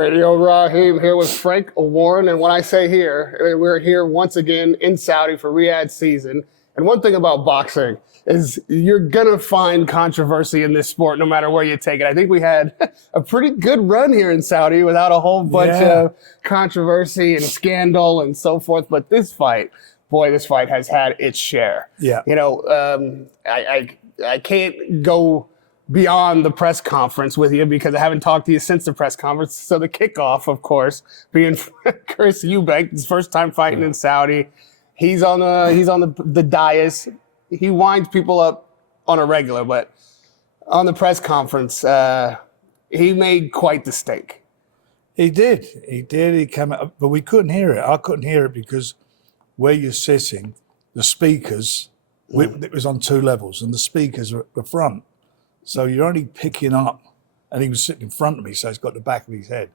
Radio Rahim here with Frank Warren. And when I say here, we're here once again in Saudi for Riyadh season. And one thing about boxing is you're going to find controversy in this sport no matter where you take it. I think we had a pretty good run here in Saudi without a whole bunch of controversy and scandal and so forth. But this fight, boy, this fight has had its share. Yeah. You know, I can't go beyond the press conference with you because I haven't talked to you since the press conference. So the kickoff, of course, being Chris Eubank, his first time fighting in Saudi. He's on the dais. He winds people up on a regular, but on the press conference, he made quite the stake. He did. He came out, but we couldn't hear it. I couldn't hear it because where you're sitting, the speakers, it was on two levels, and the speakers are at the front. So you're only picking up, and he was sitting in front of me, so he's got the back of his head,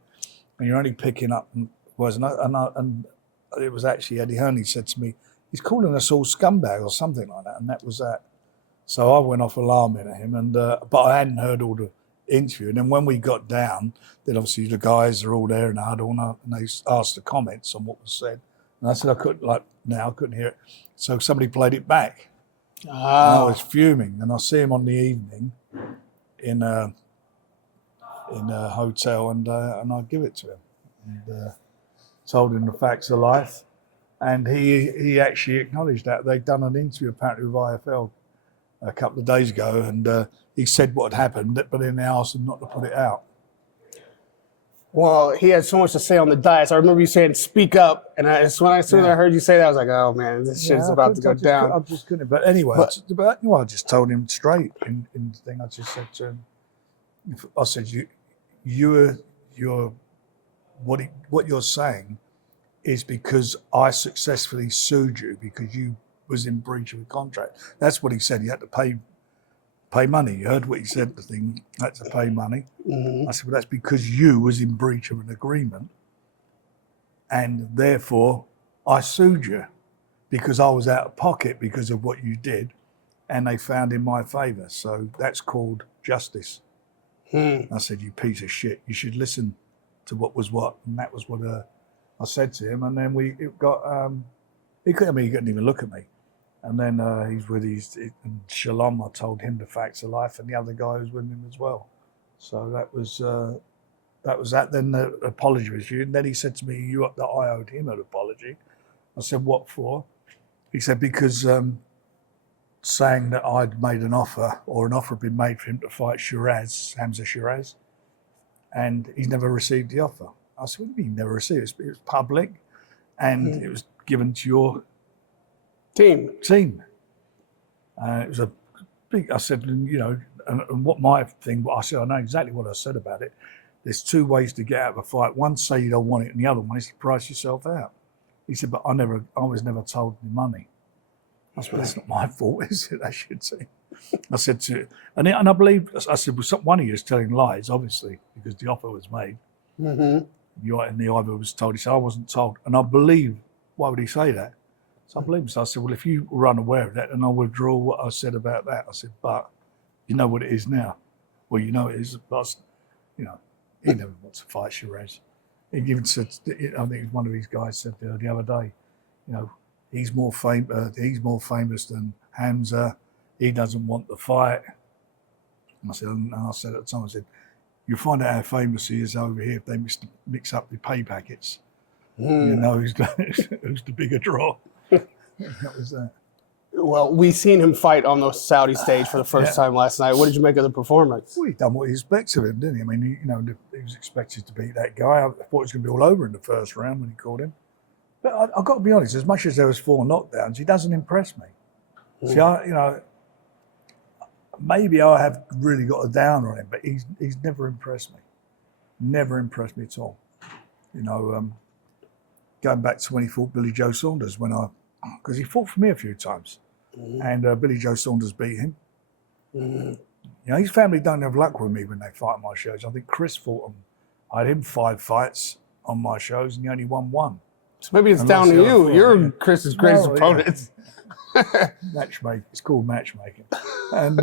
and you're only picking up. And it was actually Eddie Hearn. He said to me, "He's calling us all scumbag or something like that," and that was that. So I went off alarming at him, and but I hadn't heard all the interview. And then when we got down, then obviously the guys are all there in the huddle, and they asked the comments on what was said, and I said I couldn't hear it. So somebody played it back. And I was fuming, and I see him on the evening in a hotel, and I give it to him and told him the facts of life, and he actually acknowledged that they'd done an interview apparently with IFL a couple of days ago, and he said what had happened, but then they asked him not to put it out. Well, he had so much to say on the dais. I remember you saying, "Speak up," and as soon as I heard you say that, I was like, "Oh man, this shit's about to go down." I just couldn't. But anyway, I just told him straight in the thing. I just said to him, "I said what you're saying is because I successfully sued you because you was in breach of a contract." That's what he said. He had to pay money. You heard what he said, the thing, had to pay money. Mm-hmm. I said, well, that's because you was in breach of an agreement, and therefore I sued you because I was out of pocket because of what you did, and they found in my favour. So that's called justice. I said, you piece of shit, you should listen to what was what. And that was what I said to him. And then he couldn't even look at me. And then he's with Shalom. I told him the facts of life, and the other guy was with him as well. So that was that. Then the apology was due. And then he said to me, that I owed him an apology. I said, what for? He said, because saying that I'd made an offer, or an offer had been made for him to fight Hamza Shiraz, and he's never received the offer. I said, what do you mean never received it? It was public, and it was given to your team. It was a big, I said, and what my thing, I said, I know exactly what I said about it. There's two ways to get out of a fight. One, say you don't want it, and the other one is to price yourself out. He said, but I was never told the money. I said, well, that's not my fault, is it? I should say. I said to, and I believe, I said, well, one of you is telling lies, obviously, because the offer was made. Mm-hmm. And the offer was told. He said, I wasn't told. And I believe, why would he say that? So I believe him. So I said, well, if you were unaware of that, then I'll withdraw what I said about that. I said, but you know what it is now. Well, you know it is, but, he never wants to fight Shiraz. He even said, I think one of these guys said the other day, he's more famous than Hamza. He doesn't want the fight. And I said at the time, I said, you'll find out how famous he is over here if they mix up the pay packets. You know who's the bigger draw. That was that. Well, we seen him fight on the Saudi stage for the first time last night. What did you make of the performance? Well, he done what he expects of him, didn't he? I mean, he was expected to beat that guy. I thought it was going to be all over in the first round when he called him. But I've got to be honest, as much as there was 4 knockdowns, he doesn't impress me. See, maybe I have really got a downer on him, but he's never impressed me. Never impressed me at all. Going back to when he fought Billy Joe Saunders, because he fought for me a few times, and Billy Joe Saunders beat him. His family don't have luck with me when they fight on my shows. I think Chris fought him. I had him 5 fights on my shows, and he only won 1. So maybe it's down to you. You're Chris's greatest opponent. Matchmaking. It's called matchmaking. And,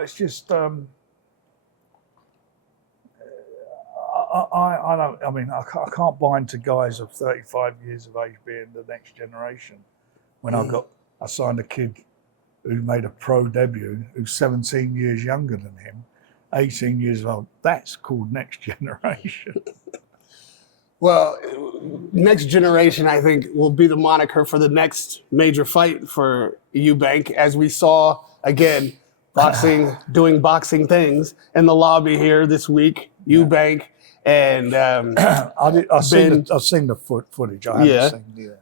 it's just, I don't. I mean, I can't buy into guys of 35 years of age being the next generation. When I signed a kid who made a pro debut, who's 17 years younger than him, 18 years old. That's called next generation. Well, next generation, I think, will be the moniker for the next major fight for Eubank, as we saw again, doing boxing things in the lobby here this week. Eubank and I've seen the footage. I haven't seen it.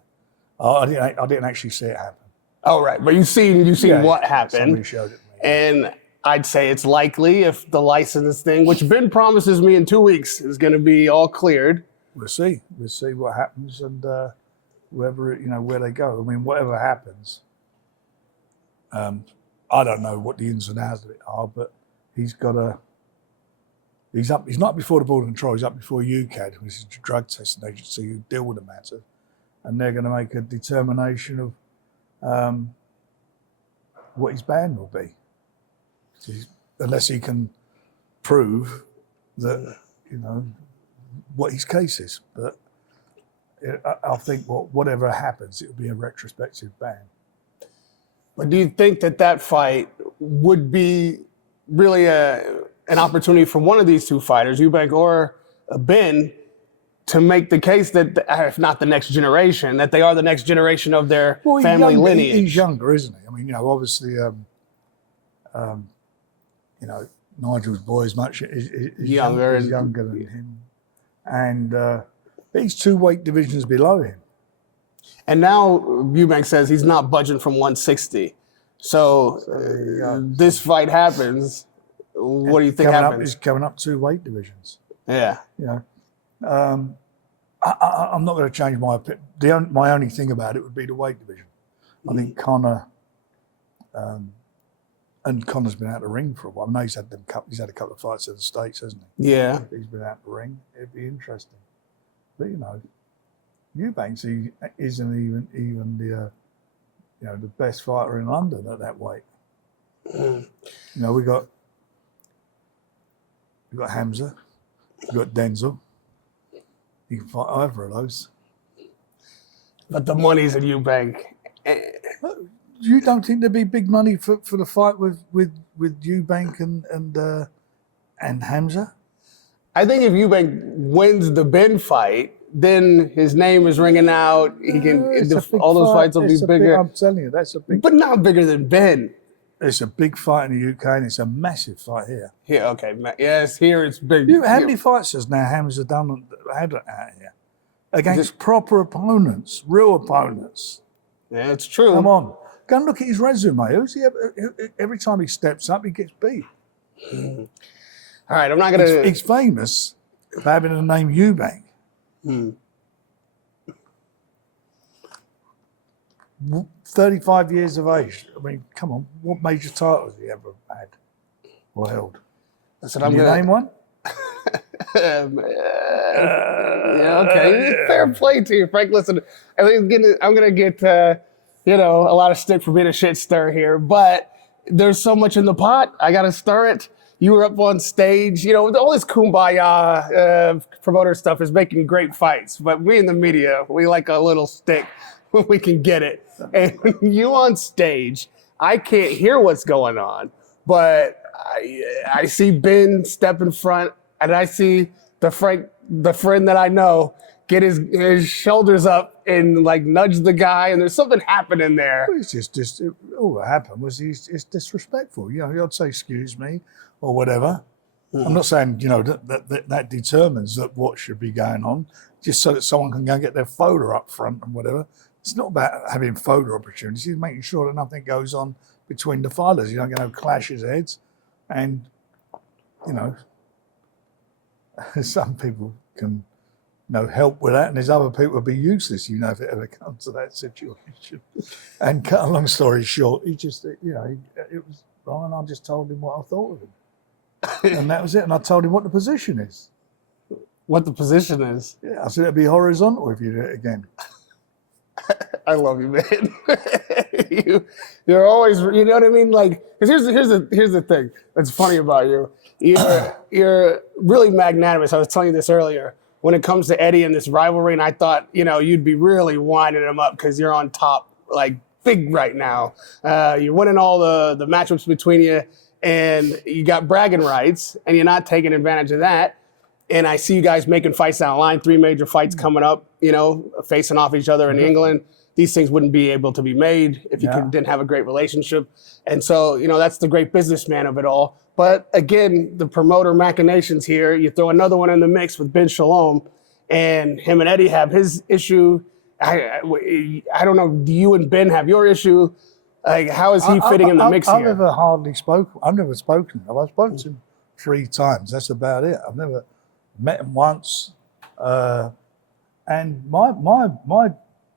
I didn't actually see it happen. Oh, right. But you've seen what happened. Somebody showed it to me. And I'd say it's likely if the license thing, which Ben promises me in 2 weeks, is going to be all cleared. We'll see. We'll see what happens and where they go. I mean, whatever happens, I don't know what the ins and outs of it are, but he's not before the Border Control, he's up before UCAD, which is the drug testing agency who deal with the matter. And they're going to make a determination of what his ban will be. Unless he can prove that, what his case is. But I think whatever happens, it'll be a retrospective ban. But do you think that fight would be really an opportunity for one of these two fighters, Eubank or Ben, to make the case that, if not the next generation, that they are the next generation of their family lineage? He's younger, isn't he? I mean, obviously, Nigel's boy is much younger than him. And he's 2 weight divisions below him. And now Eubank says he's not budging from 160. So this fight happens. What do you think happens? He's coming up 2 weight divisions. Yeah. I'm not going to change my opinion. My only thing about it would be the weight division. I think Conor, and Conor's been out of the ring for a while. I know he's had a couple of fights in the States, hasn't he? Yeah. He's been out the ring. It'd be interesting. But Eubanks isn't even the best fighter in London at that weight. We got Hamza, we got Denzel. You can fight either of those. But the money's at Eubank. You don't think there'd be big money for the fight with Eubank and Hamza? I think if Eubank wins the Ben fight, then his name is ringing out. He can all those fights will be bigger. I'm telling you, that's a big. But not bigger than Ben. It's a big fight in the UK, and it's a massive fight here. Here, okay, yes, here it's big. How many fights has now Hamza had out here against proper opponents, real opponents? Yeah, it's true. Come on. Go and look at his resume. Every time he steps up, he gets beat. All right, I'm not going to... He's famous for having the name Eubank. 35 years of age. I mean, come on. What major titles has he ever had or held? Can you name one? Yeah, okay. Fair play to you, Frank. Listen, I'm going to get... a lot of stick for being a shit stir here, but there's so much in the pot. I got to stir it. You were up on stage. All this kumbaya promoter stuff is making great fights, but we in the media, we like a little stick when we can get it. And when you on stage, I can't hear what's going on, but I see Ben step in front, and I see the friend that I know get his shoulders up and nudge the guy, and there's something happening there. It's just all that happened was it's disrespectful. I'd say excuse me or whatever. Mm-hmm. I'm not saying that determines that what should be going on, just so that someone can go and get their photo up front and whatever. It's not about having photo opportunities. It's making sure that nothing goes on between the fighters. You don't get no clashes heads, and some people can. Help with that, and there's other people would be useless, if it ever comes to that situation. And cut a long story short, he just, it was wrong, and I just told him what I thought of him. And that was it, and I told him what the position is. What the position is? Yeah, I said it'd be horizontal if you do it again. I love you, man. You're always, you know what I mean? Like, because here's the thing that's funny about you. You're really magnanimous. I was telling you this earlier. When it comes to Eddie and this rivalry, and I thought, you'd be really winding him up because you're on top, like, big right now. You're winning all the matchups between you, and you got bragging rights, and you're not taking advantage of that. And I see you guys making fights down the line, 3 major fights coming up, facing off each other in England. These things wouldn't be able to be made if you didn't have a great relationship. And so, that's the great businessman of it all. But again, the promoter machinations here, you throw another one in the mix with Ben Shalom, and him and Eddie have his issue. I don't know, do you and Ben have your issue? Like, how is he fitting in the mix here? I've never spoken to him. I've spoken to him 3 times. That's about it. I've never met him once. And my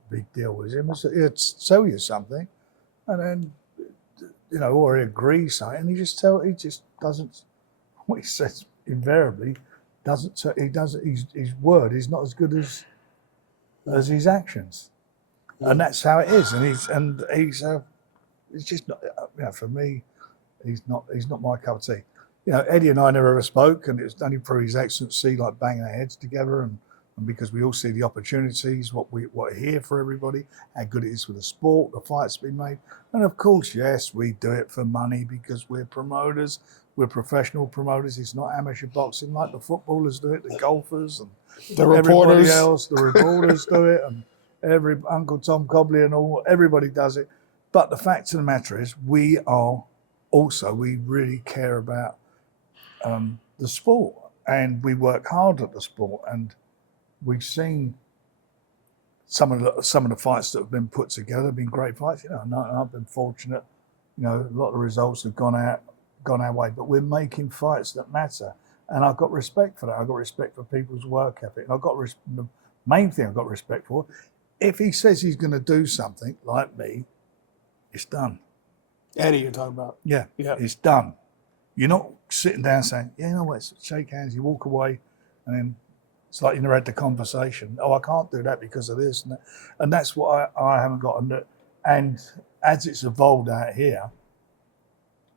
big deal with him is that he'd sell you something, and then, or he agrees something, and he just doesn't, what he says invariably, his word is not as good as his actions. And that's how it is. And he's it's just not, for me, he's not my cup of tea. Eddie and I never ever spoke, and it was only through His Excellency, like banging our heads together, and because we all see the opportunities, what are here for everybody, how good it is for the sport, the fights being made. And of course, yes, we do it for money because we're promoters, we're professional promoters. It's not amateur boxing like the footballers do it, the golfers and the reporters. Everybody else, the reporters do it, and every Uncle Tom Cobley and all, everybody does it. But the fact of the matter is, we really care about the sport, and we work hard at the sport, and we've seen some of the fights that have been put together have been great fights. And I've been fortunate. A lot of the results have gone our way, but we're making fights that matter, and I've got respect for that. I've got respect for people's work ethic. I've got the main thing I've got respect for. If he says he's going to do something like me, it's done. Eddie, you're talking about? Yeah, it's done. You're not sitting down saying, what, shake hands, you walk away, and then it's like you never had the conversation. Oh, I can't do that because of this and that. And that's what I haven't got. And as it's evolved out here,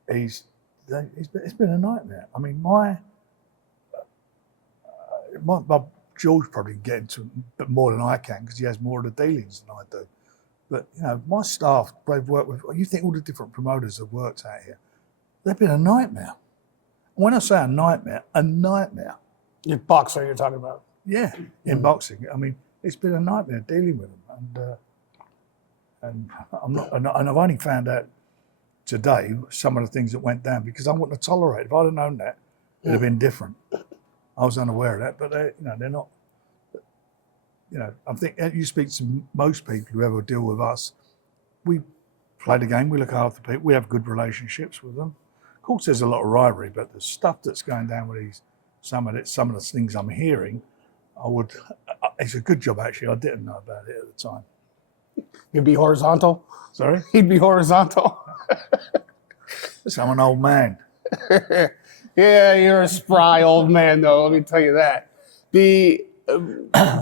it's been a nightmare. I mean, my George probably can get into it more than I can because he has more of the dealings than I do. But, my staff, they've worked with, you think all the different promoters have worked out here, they've been a nightmare. When I say a nightmare. Your boxer you're talking about? Yeah, in boxing. I mean, it's been a nightmare dealing with them. And I've only found out today some of the things that went down because I wouldn't have tolerated. If I'd have known that, it'd have been different. I was unaware of that, but they're not. I think you speak to most people who ever deal with us, we play the game, we look after people, we have good relationships with them. Of course, there's a lot of rivalry, but the stuff that's going down with some of the things I'm hearing, it's a good job actually. I didn't know about it at the time. You'd be horizontal? Sorry? He'd be horizontal. So I'm an old man. Yeah, you're a spry old man, though. Let me tell you that. The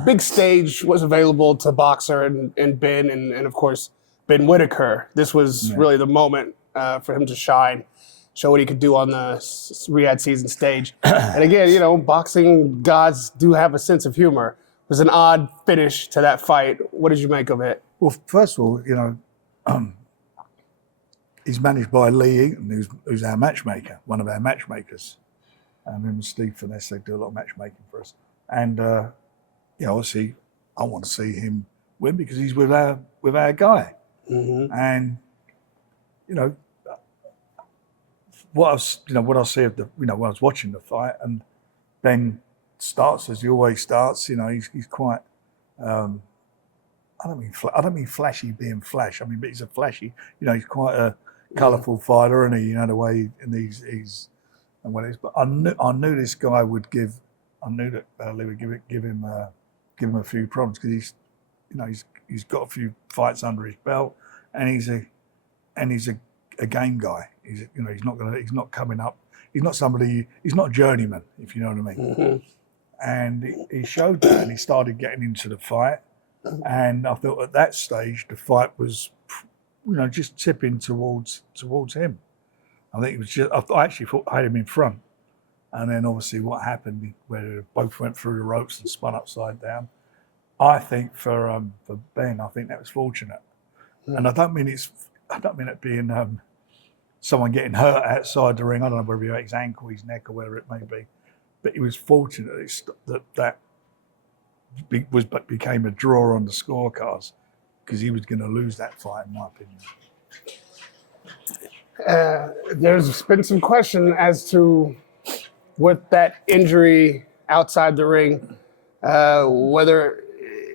big stage was available to Boxer and Ben, and of course, Ben Whitaker. This was really the moment for him to shine, show what he could do on the Riyadh season stage. And again, boxing gods do have a sense of humor. It was an odd finish to that fight. What did you make of it? Well, first of all, he's managed by Lee Eaton, who's our matchmaker, one of our matchmakers. Him and Steve Finesse, they do a lot of matchmaking for us. And, obviously, I want to see him win because he's with our guy. Mm-hmm. And, what I see of when I was watching the fight, and Ben starts as he always starts. He's quite. I don't mean flashy being flash. But he's a flashy. He's quite a colourful fighter, and the way he's and what it is. But I knew this guy would give. I knew that Lee would give him a few problems because he's got a few fights under his belt, and he's a game guy. He's not coming up. He's not somebody. He's not a journeyman, if you know what I mean. Mm-hmm. And he showed that, and he started getting into the fight. And I thought at that stage the fight was just tipping towards him. I think it was just. I actually thought I had him in front, and then obviously what happened where they both went through the ropes and spun upside down. I think for Ben, I think that was fortunate, and I don't mean it being someone getting hurt outside the ring. I don't know whether he hurt his ankle, his neck, or whatever it may be, but he was fortunate that became a draw on the scorecards because he was going to lose that fight, in my opinion. There's been some question as to with that injury outside the ring, whether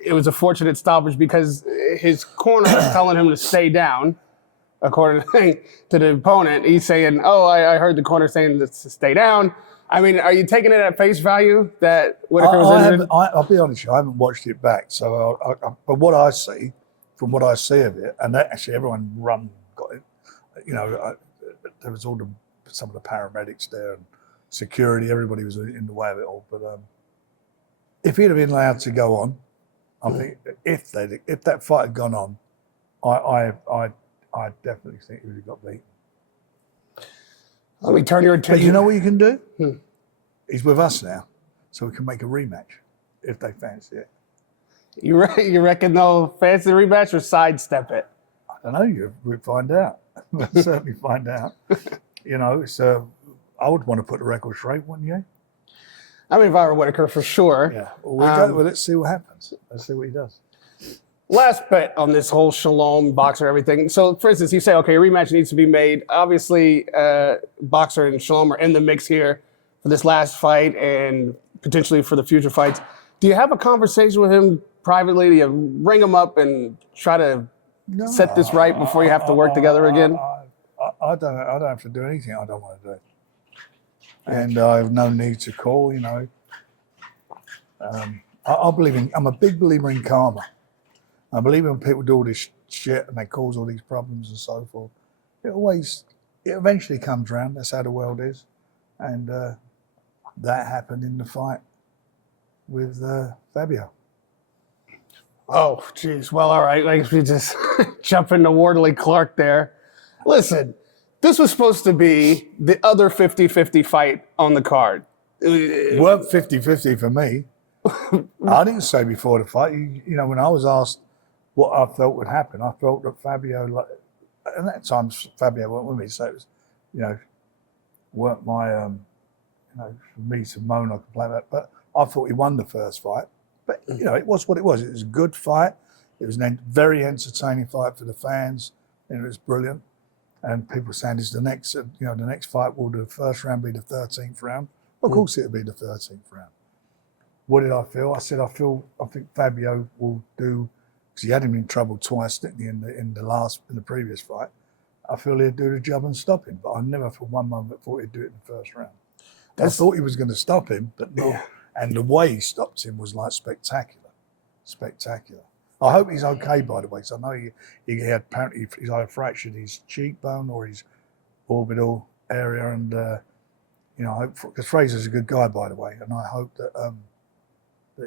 it was a fortunate stoppage because his corner was telling him to stay down, according to the opponent. He's saying, I heard the corner saying to stay down. I mean, are you taking it at face value that Whitaker was injured? I'll be honest with you, I haven't watched it back. So, but what I see, from what I see of it, and actually everyone got it, there was some of the paramedics there and security, everybody was in the way of it all. But if he'd have been allowed to go on, I think if that fight had gone on, I definitely think he would have got beaten. Let me turn your attention. But you know what you can do? He's with us now, so we can make a rematch if they fancy it. You reckon they'll fancy the rematch or sidestep it? I don't know. We'll find out. We'll certainly find out. I would want to put the record straight, wouldn't you? I mean, if I were Whitaker, for sure. Yeah. Well, let's see what happens. Let's see what he does. Last bet on this whole Shalom boxer everything. So, for instance, you say, okay, a rematch needs to be made. Obviously, boxer and Shalom are in the mix here for this last fight and potentially for the future fights. Do you have a conversation with him privately? Do you ring him up and try to set this right before you have to work together again? I don't have to do anything I don't want to do. And I have no need to call, I believe I'm a big believer in karma. I believe when people do all this shit and they cause all these problems and so forth, it eventually comes around. That's how the world is. And that happened in the fight with Fabio. Oh, geez. Well, all right. Like, we just jump into Wardley Clark there. Listen, this was supposed to be the other 50-50 fight on the card. It weren't 50-50 for me. I didn't say before the fight. When I was asked what I felt would happen, I felt that Fabio, and at times Fabio weren't with me, so it was, weren't my, for me to moan or complain about. But I thought he won the first fight. But it was what it was. It was a good fight. It was a very entertaining fight for the fans, and it was brilliant. And people saying, "Is the next fight will the first round be the 13th round?" Of course, it'll be the 13th round. What did I feel? I said, I think Fabio will do, because he had him in trouble twice, didn't he, in the previous fight. I feel he'd do the job and stop him, but I never for one moment thought he'd do it in the first round. I thought he was going to stop him, but no. Yeah. And the way he stopped him was like spectacular. I hope he's okay, by the way, because I know he had apparently he's either fractured his cheekbone or his orbital area, and I hope, because Fraser's a good guy, by the way, and I hope that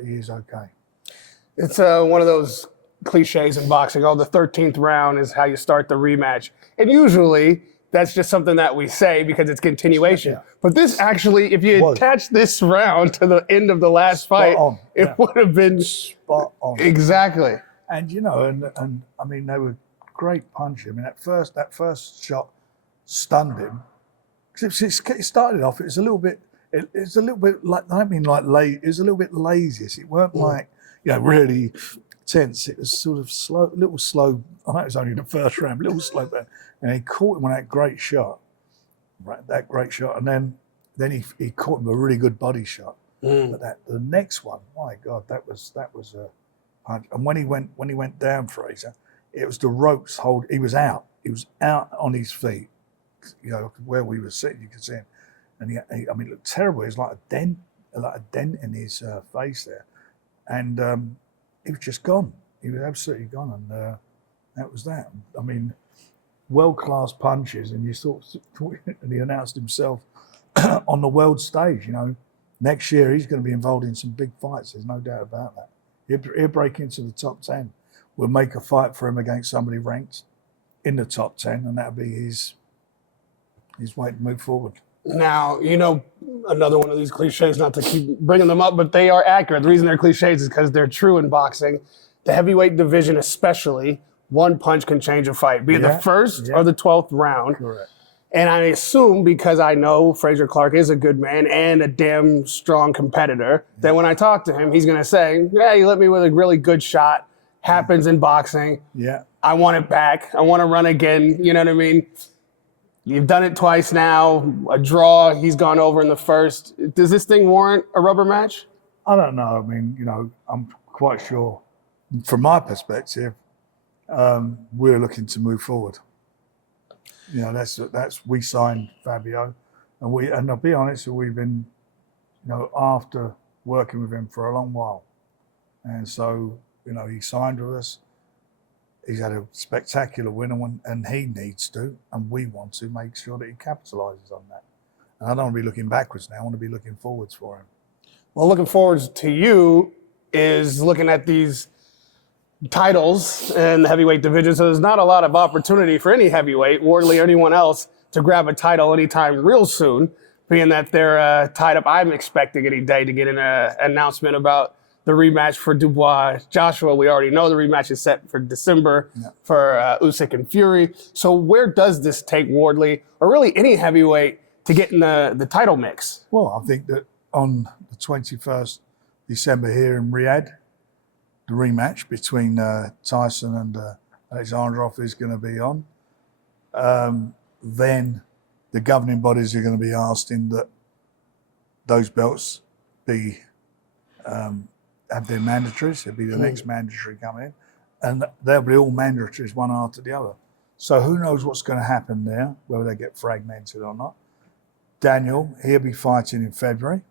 he is okay. It's one of those cliches in boxing. Oh, the 13th round is how you start the rematch, and usually that's just something that we say because it's continuation. Yeah. But this actually, if you attach this round to the end of the last fight, it would have been spot on. Exactly. And and I mean, they were great punches. I mean, that first shot stunned him. Because it started off, it's a little bit like, I mean, like it was a little bit lazy. It weren't like, really tense. It was sort of slow, a little slow. I know it was only the first round, a little slow back. And he caught him on that great shot, and then he caught him a really good body shot. But the next one, my God, that was a punch. And when he went down, Fraser, it was the ropes hold. He was out on his feet, where we were sitting. You could see him, and he it looked terrible. It was like a dent in his face there, and he was just gone. He was absolutely gone, and that was that. I mean, world-class punches, and you thought, and he announced himself on the world stage. Next year he's going to be involved in some big fights. There's no doubt about that. He'll break into the top 10. We'll make a fight for him against somebody ranked in the top 10, and that'll be his way to move forward. Now, another one of these cliches, not to keep bringing them up, but they are accurate. The reason they're cliches is because they're true in boxing. The heavyweight division especially, one punch can change a fight, be it the first or the 12th round. Correct. And I assume, because I know Fraser Clark is a good man and a damn strong competitor, that when I talk to him, he's going to say, yeah, you let me with a really good shot. Happens in boxing. Yeah. I want it back. I want to run again. You know what I mean? You've done it twice now. A draw. He's gone over in the first. Does this thing warrant a rubber match? I don't know. I mean, I'm quite sure, from my perspective, we're looking to move forward. That's we signed Fabio, and I'll be honest, we've been, after working with him for a long while, and so he signed with us. He's had a spectacular win, and he needs to, and we want to make sure that he capitalises on that. And I don't want to be looking backwards now. I want to be looking forwards for him. Well, looking forwards to you is looking at these titles in the heavyweight division. So there's not a lot of opportunity for any heavyweight, Wardley or anyone else, to grab a title anytime real soon, being that they're tied up. I'm expecting any day to get an announcement about the rematch for Dubois Joshua. We already know the rematch is set for December for Usyk and Fury. So where does this take Wardley, or really any heavyweight, to get in the title mix? Well, I think that on the 21st December here in Riyadh, the rematch between Tyson and Oleksandr is going to be on. Then the governing bodies are going to be asking that those belts be have their mandatories. It'll be the next mandatory coming in, and they'll be all mandatories one after the other. So who knows what's going to happen there, whether they get fragmented or not. Daniel, he'll be fighting in February.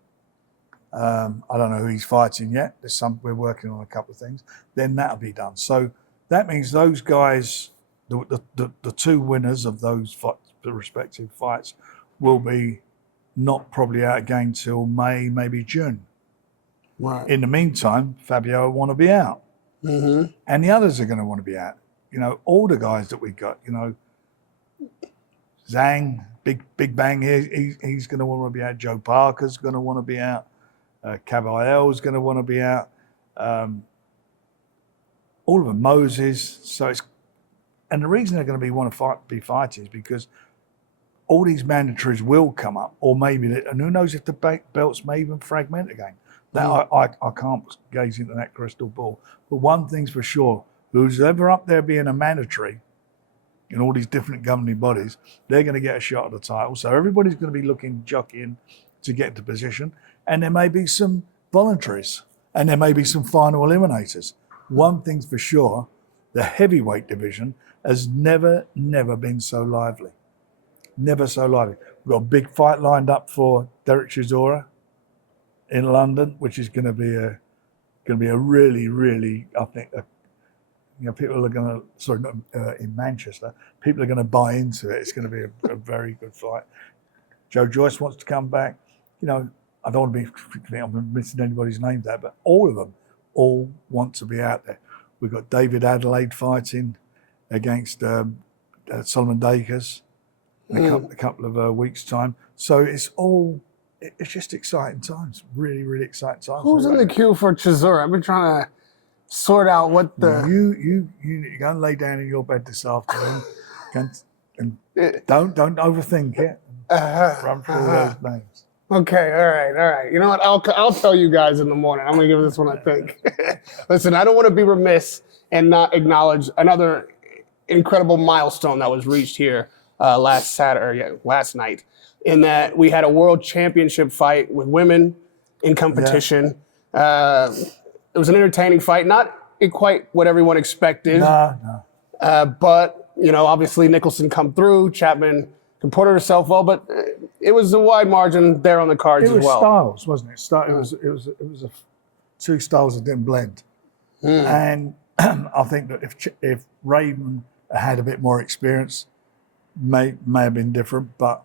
I don't know who he's fighting yet. We're working on a couple of things. Then that'll be done. So that means those guys, the two winners of those the respective fights, will be not probably out again till May, maybe June. Right. In the meantime, Fabio will want to be out. Mm-hmm. And the others are going to want to be out. All the guys that we got, Zhang, Big Bang, he's going to want to be out. Joe Parker's going to want to be out. Caballero's going to want to be out. All of them, Moses. And the reason they're going to be fighting is because all these mandatories will come up, or maybe, and who knows if the belts may even fragment again. That I can't gaze into that crystal ball. But one thing's for sure, who's ever up there being a mandatory in all these different governing bodies, they're going to get a shot at the title. So everybody's going to be jockeying to get into position. And there may be some voluntaries, and there may be some final eliminators. One thing's for sure, the heavyweight division has never been so lively. Never so lively. We've got a big fight lined up for Derek Chisora in London, which is going to be a really, really, I think, people are going to, in Manchester, people are going to buy into it. It's going to be a very good fight. Joe Joyce wants to come back. I don't want to think I'm missing anybody's name there, but all of them all want to be out there. We've got David Adelaide fighting against Solomon Dakers in a couple of weeks' time. So it's just exciting times, really, really exciting times. Who's in the queue for Chisora? I've been trying to sort out what the... You go and lay down in your bed this afternoon and don't overthink it. Run through those names. Okay, all right. You know what? I'll tell you guys in the morning. I'm going to give this one a think. Listen, I don't want to be remiss and not acknowledge another incredible milestone that was reached here last night, in that we had a world championship fight with women in competition. Yeah. It was an entertaining fight, not quite what everyone expected. No. But, obviously Nicholson come through, Chapman comported herself well, but it was a wide margin there on the cards as well. It was styles, wasn't it? It was two styles that didn't blend. And I think that if Raven had a bit more experience, may have been different, but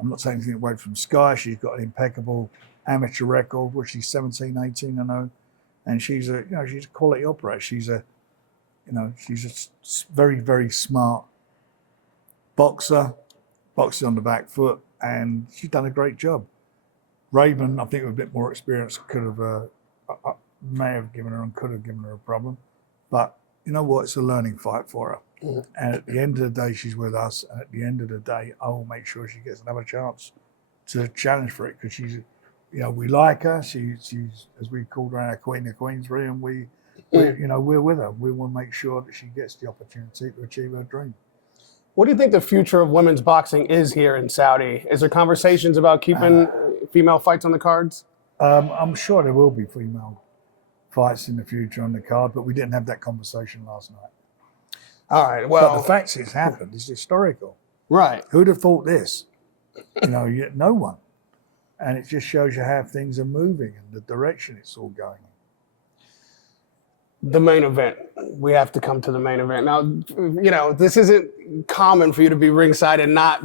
I'm not saying anything away from Sky. She's got an impeccable amateur record, which she's 17, 18, I know. And she's a quality operator. She's a very, very smart boxer, boxing on the back foot, and she's done a great job. Raven, I think with a bit more experience, may have given her and could have given her a problem. But you know what? It's a learning fight for her. Mm-hmm. And at the end of the day, she's with us. And at the end of the day, I will make sure she gets another chance to challenge for it, because she's, you know, we like her. She's as we called her, our Queen of Queensbury, and we're with her. We want to make sure that she gets the opportunity to achieve her dream. What do you think the future of women's boxing is here in Saudi? Is there conversations about keeping female fights on the cards? I'm sure there will be female fights in the future on the card, but we didn't have that conversation last night. All right, well. But the fact it's happened is historical. Right. Who'd have thought this? You know, yet no one. And it just shows you how things are moving and the direction it's all going in. The main event. We have to come to the main event. Now, you know, this isn't common for you to be ringside and not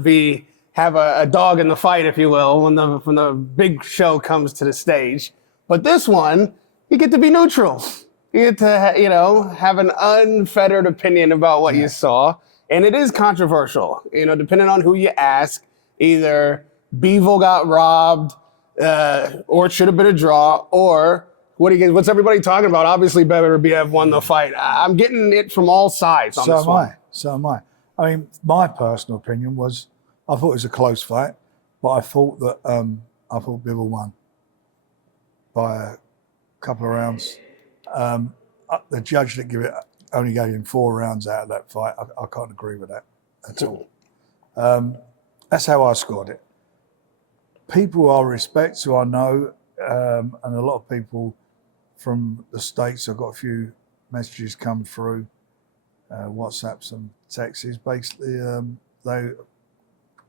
have a dog in the fight, if you will, when the big show comes to the stage. But this one, you get to be neutral. You get to, have an unfettered opinion about what you saw. And it is controversial, depending on who you ask. Either Bivol got robbed, or it should have been a draw, or what's everybody talking about? Obviously, Beterbiev won the fight. I'm getting it from all sides on this one. So am I. I mean, my personal opinion was, I thought it was a close fight, but I thought Bivol won by a couple of rounds. The judge that only gave him 4 rounds out of that fight. I can't agree with that at all. That's how I scored it. People I respect, who I know, and a lot of people from the States, I've got a few messages come through, WhatsApps and texts. Basically,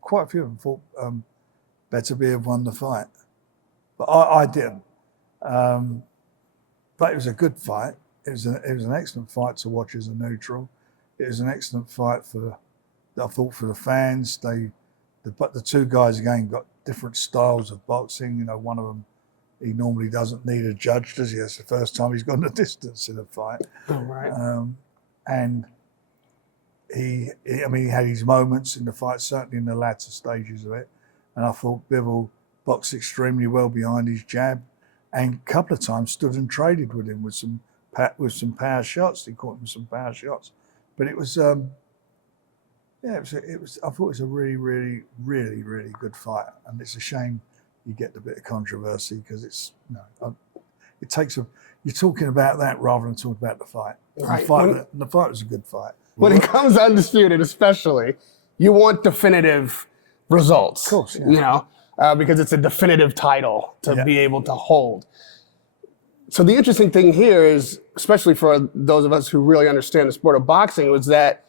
quite a few of them thought Beterbiev won the fight, but I didn't. But it was a good fight. It was an excellent fight to watch as a neutral. It was an excellent fight I thought for the fans. But the two guys again got different styles of boxing. One of them, he normally doesn't need a judge, does he? That's the first time he's gone the distance in a fight. Oh, right. And he had his moments in the fight, certainly in the latter stages of it. And I thought Bivol boxed extremely well behind his jab, and a couple of times stood and traded with him with some power shots. He caught him with some power shots, but it was. I thought it was a really, really, really, really good fight, and it's a shame you get the bit of controversy, because it takes you're talking about that rather than talking about the fight. Right. The fight was a good fight. When it comes undisputed, especially, you want definitive results. Of course, yeah. Because it's a definitive title to be able to hold. So the interesting thing here is, especially for those of us who really understand the sport of boxing, was that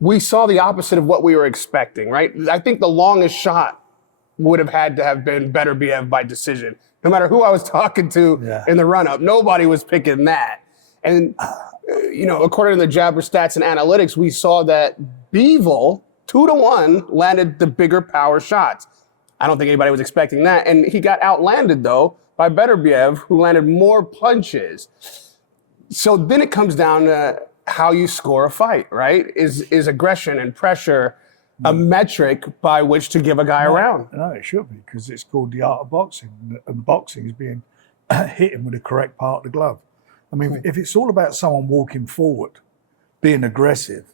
we saw the opposite of what we were expecting, right? I think the longest shot would have had to have been Beterbiev by decision. No matter who I was talking to in the run-up, nobody was picking that. And, according to the Jabber stats and analytics, we saw that Bivol, 2-1, landed the bigger power shots. I don't think anybody was expecting that. And he got outlanded, though, by Beterbiev, who landed more punches. So then it comes down to how you score a fight, right? Is aggression and pressure a metric by which to give a guy a round? No, it should be, because it's called the art of boxing, and boxing is being hitting with the correct part of the glove. I mean, if it's all about someone walking forward, being aggressive,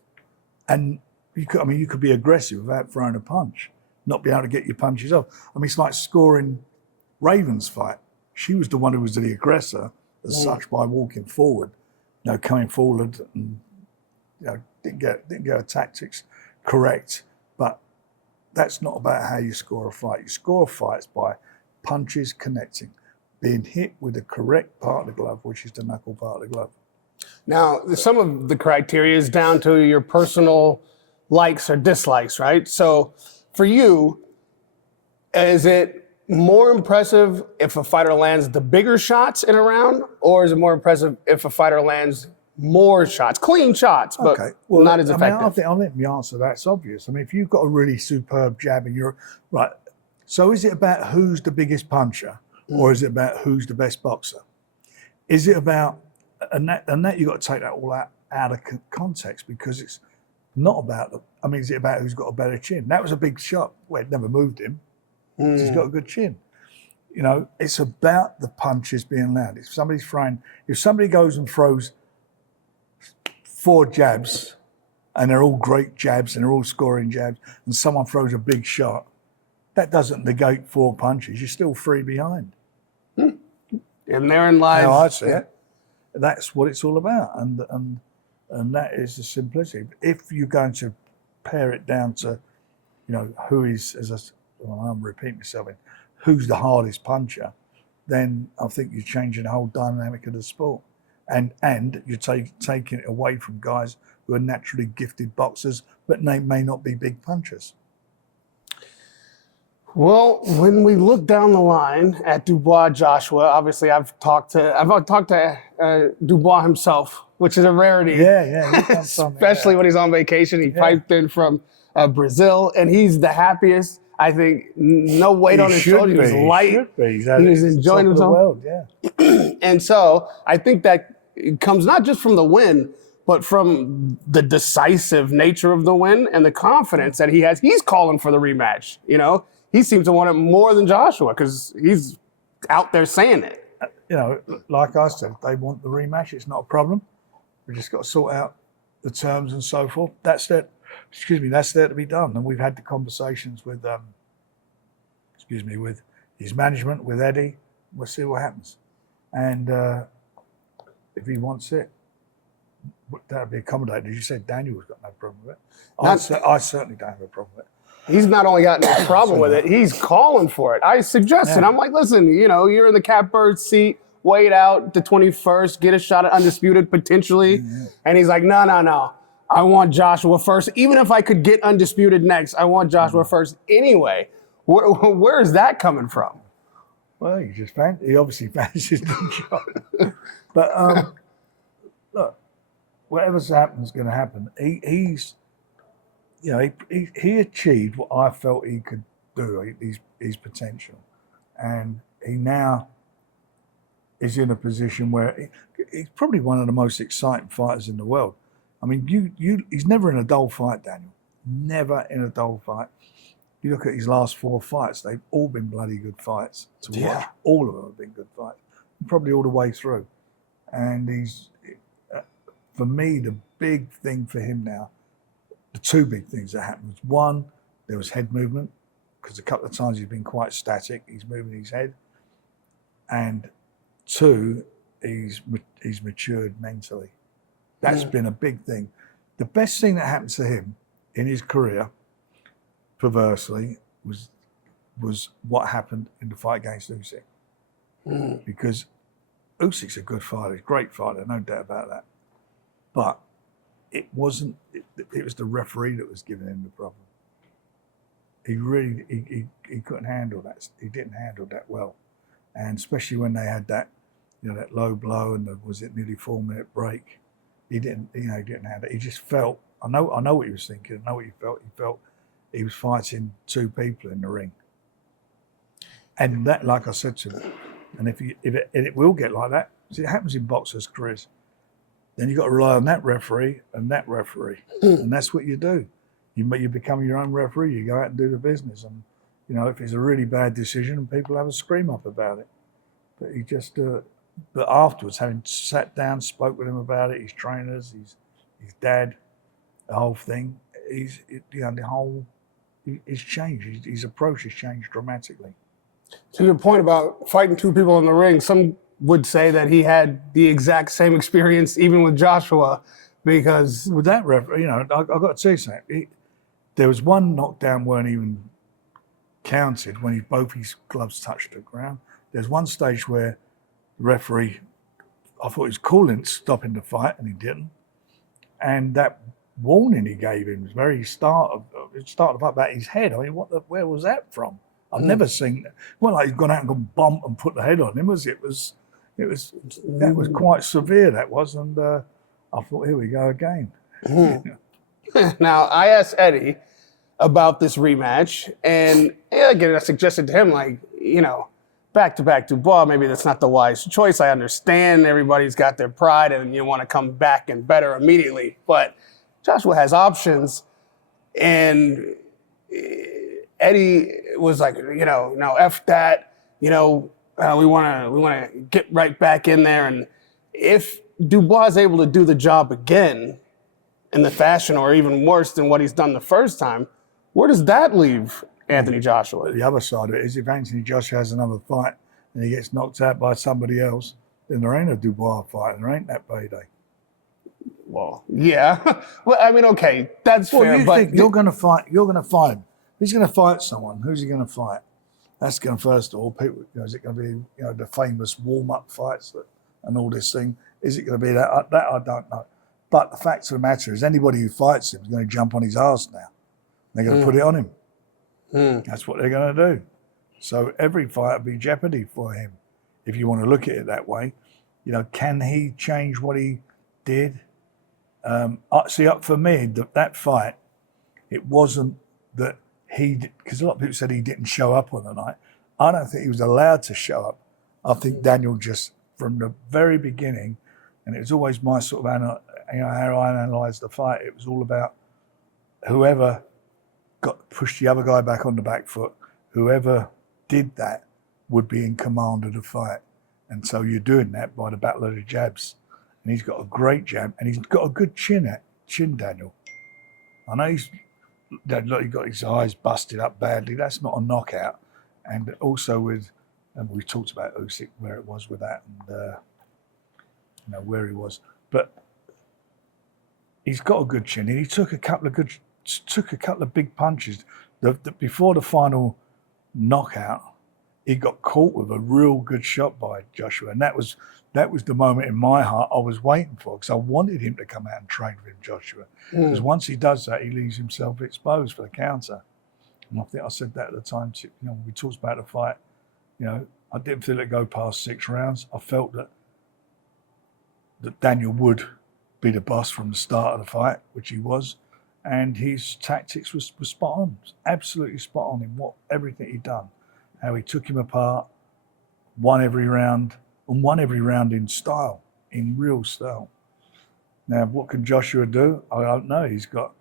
and you could be aggressive without throwing a punch, not be able to get your punches off. I mean, it's like scoring Raven's fight. She was the one who was the aggressor as such by walking forward. Coming forward and didn't get her tactics correct, but that's not about how you score a fight. You score fights by punches connecting, being hit with the correct part of the glove, which is the knuckle part of the glove. Now, some of the criteria is down to your personal likes or dislikes, right? So for you, is it more impressive if a fighter lands the bigger shots in a round, or is it more impressive if a fighter lands more shots, clean shots, but not as effective? I think the answer to that's obvious. I mean, if you've got a really superb jab and you're right, so is it about who's the biggest puncher, or is it about who's the best boxer? Is it about and that you've got to take that all out of context, because it's not about I mean, is it about who's got a better chin? That was a big shot. Well, it never moved him. He's got a good chin. You know, it's about the punches being loud. If somebody goes and throws 4 jabs, and they're all great jabs, and they're all scoring jabs, and someone throws a big shot, that doesn't negate 4 punches. You're still 3 behind. And therein lies. How I see it. That's what it's all about, and that is the simplicity. If you're going to pare it down to, you know, who is, I'm repeating myself, who's the hardest puncher, then I think you're changing the whole dynamic of the sport, and you're taking it away from guys who are naturally gifted boxers, but they may not be big punchers. Well, when we look down the line at Dubois Joshua, obviously I've talked to Dubois himself, which is a rarity. Yeah. Especially when he's on vacation. He piped in from Brazil, and he's the happiest. I think no weight on his shoulders. He was light. He was enjoying himself. World, yeah. And so I think that it comes not just from the win, but from the decisive nature of the win and the confidence that he has. He's calling for the rematch, you know? He seems to want it more than Joshua because he's out there saying it. You know, like I said, they want the rematch. It's not a problem. We just got to sort out the terms and so forth. That's there to be done. And we've had the conversations with, with his management, with Eddie. We'll see what happens. And if he wants it, that'll be accommodated. As you said, Daniel's got no problem with it. I certainly don't have a problem with it. He's not only got no problem with it, he's calling for it. I suggested, I'm like, listen, you know, you're in the catbird seat, wait out the 21st, get a shot at undisputed potentially. Yeah. And he's like, no. I want Joshua first. Even if I could get undisputed next, I want Joshua first anyway. Where is that coming from? Well, he obviously fancies the shot. But look, whatever's happening is going to happen. He's you know, he achieved what I felt he could do, his potential. And he now is in a position where he's probably one of the most exciting fighters in the world. I mean, he's never in a dull fight, Daniel. Never in a dull fight. You look at his last 4 fights, they've all been bloody good fights to watch. All of them have been good fights, probably all the way through. And he's, for me, the big thing for him now, the 2 big things that happened was, 1, there was head movement, because a couple of times he's been quite static. He's moving his head. And 2, he's matured mentally. That's been a big thing. The best thing that happened to him in his career, perversely, was what happened in the fight against Usyk. Because Usyk's a good fighter, a great fighter, no doubt about that. But it was the referee that was giving him the problem. He couldn't handle that. He didn't handle that well. And especially when they had that, you know, that low blow and nearly 4-minute break. He didn't handle it. He just felt, I know what he was thinking, I know what he felt. He felt he was fighting 2 people in the ring. And that, like I said to him, and it will get like that. See, it happens in boxers' careers. Then you've got to rely on that referee and that referee. And that's what you do. You become your own referee. You go out and do the business. And, you know, if it's a really bad decision, people have a scream up about it. But he just, but afterwards, having sat down, spoke with him about it, his trainers, his dad, the whole thing, he's changed. His approach has changed dramatically. To your point about fighting 2 people in the ring, some would say that he had the exact same experience even with Joshua, because with that referee, you know, I've got to tell you something. There was 1 knockdown weren't even counted when both his gloves touched the ground. There's 1 stage where the referee, I thought he was calling, stopping the fight, and he didn't. And that warning he gave him was very start of the fight about his head. I mean, where was that from? I've never seen that. Well, like he's gone out and gone bump and put the head on him. That was quite severe, that was. And I thought, here we go again. Now, I asked Eddie about this rematch, and again, I suggested to him, like, you know, back-to-back Dubois, maybe that's not the wise choice. I understand everybody's got their pride and you want to come back and better immediately, but Joshua has options. And Eddie was like, no, F that, we want to get right back in there. And if Dubois is able to do the job again in the fashion or even worse than what he's done the first time, where does that leave Anthony Joshua? The other side of it is if Anthony Joshua has another fight and he gets knocked out by somebody else, then there ain't a Dubois fight and there ain't that payday. Well, yeah. Well, I mean, okay, that's fair. You but think you're going to fight him. He's going to fight someone. Who's he going to fight? That's going to, first of all, people, is it going to be, the famous warm-up fights and all this thing? Is it going to be that? That I don't know. But the fact of the matter is anybody who fights him is going to jump on his arse now. They're going to put it on him. That's what they're going to do. So every fight will be jeopardy for him, if you want to look at it that way. Can he change what he did? For me, that fight, it wasn't that because a lot of people said he didn't show up on the night. I don't think he was allowed to show up. I think Daniel just, from the very beginning, and it was always my sort of, how I analysed the fight, it was all about whoever pushed the other guy back on the back foot, whoever did that would be in command of the fight. And so you're doing that by the battle of the jabs. And he's got a great jab, and he's got a good chin, Daniel. I know he's got his eyes busted up badly. That's not a knockout. And also and we talked about Usyk, where it was with that, and where he was. But he's got a good chin, and he took a couple of big punches. Before the final knockout, he got caught with a real good shot by Joshua, and that was the moment in my heart I was waiting for, because I wanted him to come out and trade with him, Joshua. Because once he does that, he leaves himself exposed for the counter. And I think I said that at the time, too. We talked about the fight. I didn't feel it go past 6 rounds. I felt that Daniel would be the boss from the start of the fight, which he was. And his tactics was spot on, absolutely spot on in everything he'd done. How he took him apart, won every round in style, in real style. Now, what can Joshua do? I don't know. He's got,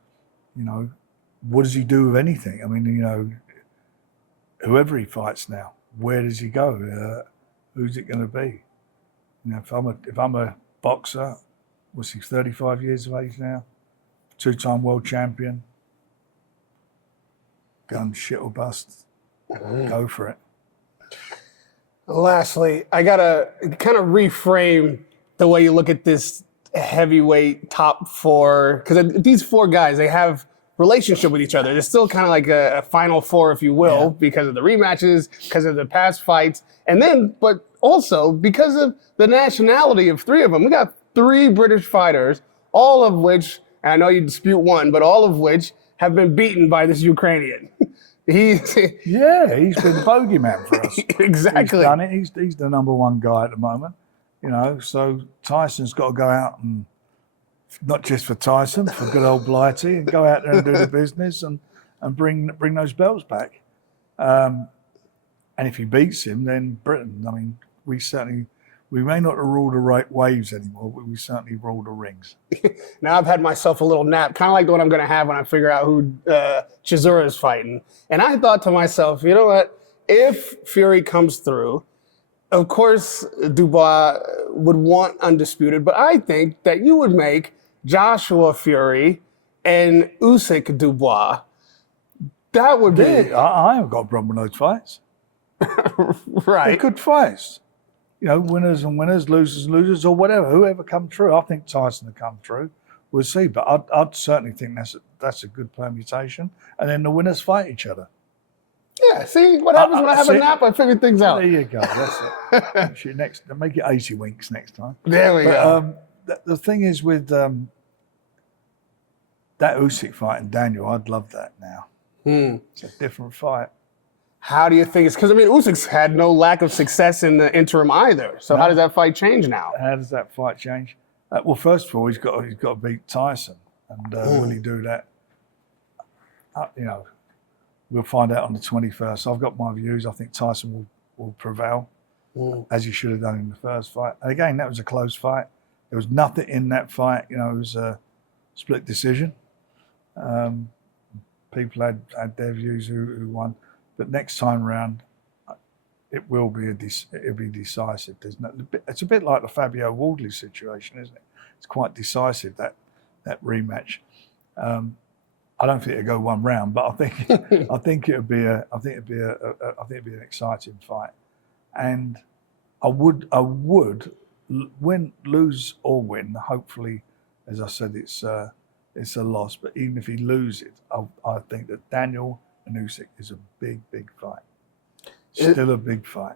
what does he do with anything? I mean, whoever he fights now, where does he go? Who's it going to be? If I'm a boxer, what's he, 35 years of age now? 2-time world champion. Gun, shit or bust. Go for it. Lastly, I gotta kind of reframe the way you look at this heavyweight top 4, because these 4 guys, they have relationship with each other. They're still kind of like a final 4, if you will, because of the rematches, because of the past fights, but also because of the nationality of 3 of them. We got 3 British fighters, all of which, and I know you dispute one, but all of which have been beaten by this Ukrainian. He's been the bogeyman for us. Exactly. He's done it. He's the number 1 guy at the moment. So Tyson's got to go out, and not just for Tyson, for good old Blighty, and go out there and do the business and bring those belts back. And if he beats him, then Britain. I mean, we may not rule the right waves anymore, but we certainly rule the rings. Now I've had myself a little nap, kind of like the one I'm going to have when I figure out who Chisora is fighting. And I thought to myself, you know what? If Fury comes through, of course Dubois would want undisputed, but I think that you would make Joshua Fury and Usyk Dubois. That would be... I haven't got a problem with those fights. Right. They're good fights. Winners and winners, losers and losers, or whatever. Whoever come through, I think Tyson will come through. We'll see, but I'd certainly think that's a good permutation. And then the winners fight each other. Yeah. See what happens when I have a nap? I figure things out. There you go. That's it. Make it 80 winks next time. There we go. The thing is with that Usyk fight and Daniel, I'd love that now. It's a different fight. How do you think it's... Because, Usyk's had no lack of success in the interim either. So how does that fight change now? How does that fight change? Well, first of all, he's got to beat Tyson. And will he do that? We'll find out on the 21st. I've got my views. I think Tyson will prevail, as he should have done in the first fight. And again, that was a close fight. There was nothing in that fight. It was a split decision. people had their views who won, but next time round, it will be it'll be decisive. It's a bit like the Fabio Wardley situation, isn't it? It's quite decisive, that rematch. I don't think it'll go one round, but I think it'll be an exciting fight, and I would lose or win. Hopefully, as I said, it's a loss. But even if he loses, I think that Daniel and Usyk is a big fight. Still a big fight.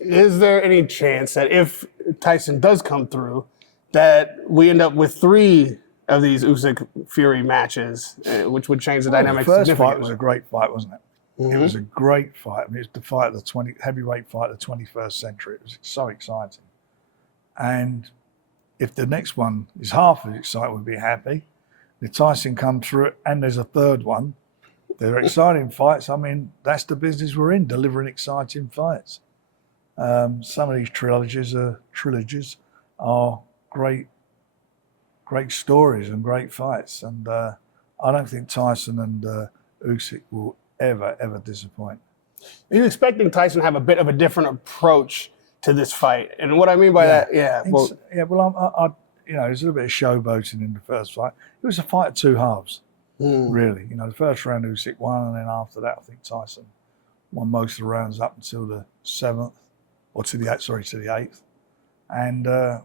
Is there any chance that if Tyson does come through, that we end up with 3 of these Usyk Fury matches, which would change the dynamic significantly? The first fight was a great fight, wasn't it? Mm-hmm. It was a great fight. I mean, it's the fight of the heavyweight fight of the 21st century. It was so exciting. And if the next one is half as exciting, we'd be happy. If Tyson comes through it and there's a third one, they're exciting fights. I mean, that's the business we're in, delivering exciting fights. Some of these trilogies are great stories and great fights. And I don't think Tyson and Usyk will ever disappoint. Are you expecting Tyson to have a bit of a different approach to this fight? And what I mean by that, there's a little bit of showboating in the first fight. It was a fight of 2 halves. Really, the first round Usyk won, and then after that, I think Tyson won most of the rounds up until the 7th, or to the 8th, and the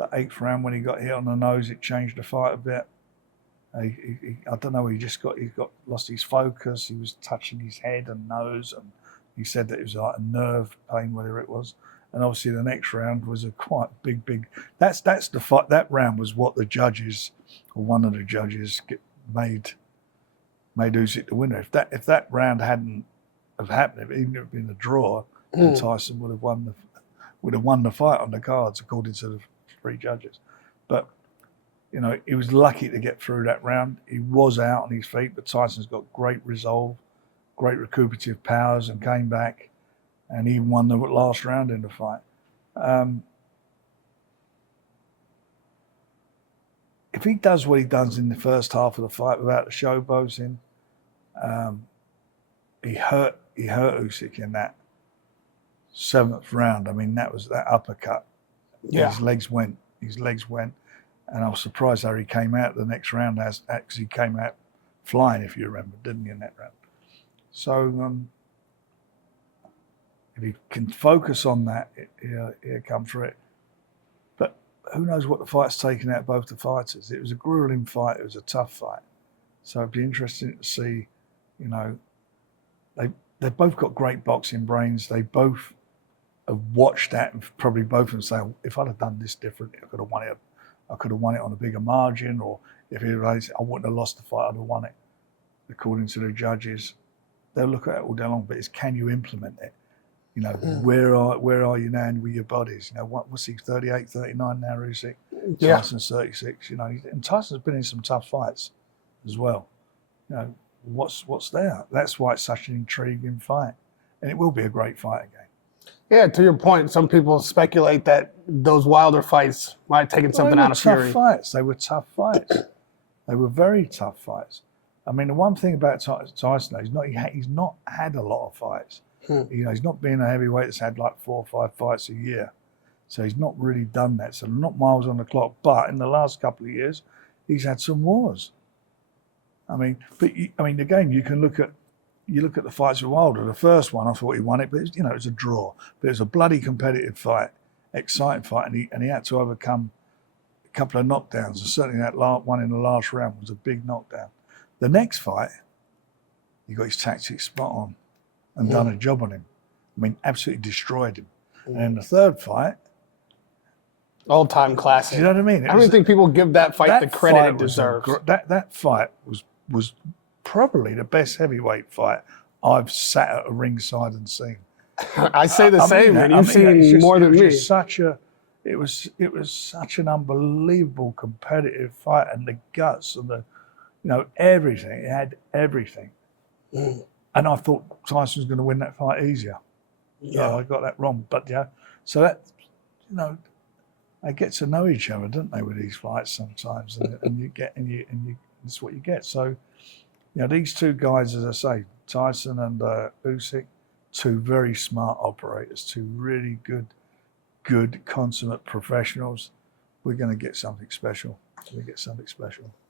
8th round when he got hit on the nose, it changed the fight a bit. I don't know, he lost his focus. He was touching his head and nose, and he said that it was like a nerve pain, whatever it was. And obviously, the next round was a quite big. That's the fight. That round was what the judges, or one of the judges, made Usyk the winner. If that round hadn't have happened, even if it had been a draw, then Tyson would have won the fight on the cards, according to the 3 judges. But he was lucky to get through that round. He was out on his feet, but Tyson's got great resolve, great recuperative powers, and came back and even won the last round in the fight. If he does what he does in the first half of the fight without the showboating, he hurt Usyk in that 7th round. I mean, that was that uppercut. Yeah. His legs went, and I was surprised how he came out the next round, because he came out flying, if you remember, didn't he, in that round? So if he can focus on that, he'll come through it. Who knows what the fight's taken out both the fighters. It was a grueling fight. It was a tough fight. So it'd be interesting to see, they've both got great boxing brains. They both have watched that, and probably both of them say, if I'd have done this differently, I could have won it on a bigger margin, or if I wouldn't have lost the fight, I'd have won it. According to the judges, they'll look at it all day long, but it's, can you implement it? Where are you now with your bodies? What's he, 38, 39 now, Usyk? Yeah. Tyson's 36, and Tyson's been in some tough fights as well. What's there? That's why it's such an intriguing fight. And it will be a great fight again. Yeah, to your point, some people speculate that those Wilder fights might have taken something out of Fury. They were tough fights. They were very tough fights. I mean, the one thing about Tyson, he's not had a lot of fights. He's not been a heavyweight that's had like 4 or 5 fights a year. So he's not really done that. So not miles on the clock. But in the last couple of years, he's had some wars. Again, you look at the fights with Wilder. The first one, I thought he won it, but it was a draw. But it was a bloody competitive fight, exciting fight, and he had to overcome a couple of knockdowns. And certainly that one in the last round was a big knockdown. The next fight, he got his tactics spot on and done a job on him. Absolutely destroyed him. And then the third fight, all-time classic. You know what I mean? I don't think people give that fight the credit it deserves. That fight was probably the best heavyweight fight I've sat at a ringside and seen. I say the same, and you've seen more than me. It was such an unbelievable competitive fight, and the guts and everything. It had everything. And I thought Tyson was going to win that fight easier. I got that wrong. But so that, they get to know each other, don't they, with these fights sometimes, and you get, and you that's what you get. So, these two guys, as I say, Tyson and Usyk, two very smart operators, two really good, consummate professionals. We're going to get something special.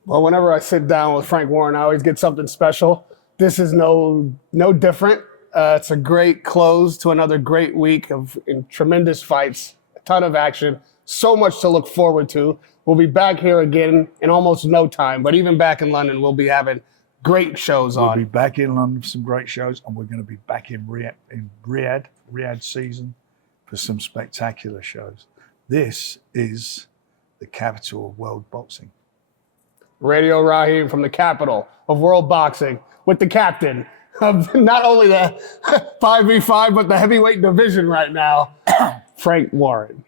Well, whenever I sit down with Frank Warren, I always get something special. This is no different. It's a great close to another great week of tremendous fights, a ton of action, so much to look forward to. We'll be back here again in almost no time, but even back in London, we'll be having great shows on. We'll be back in London for some great shows, and we're going to be back in Riyadh season for some spectacular shows. This is the capital of world boxing. Radio Rahim from the capital of world boxing with the captain of not only the 5v5, but the heavyweight division right now, Frank Warren.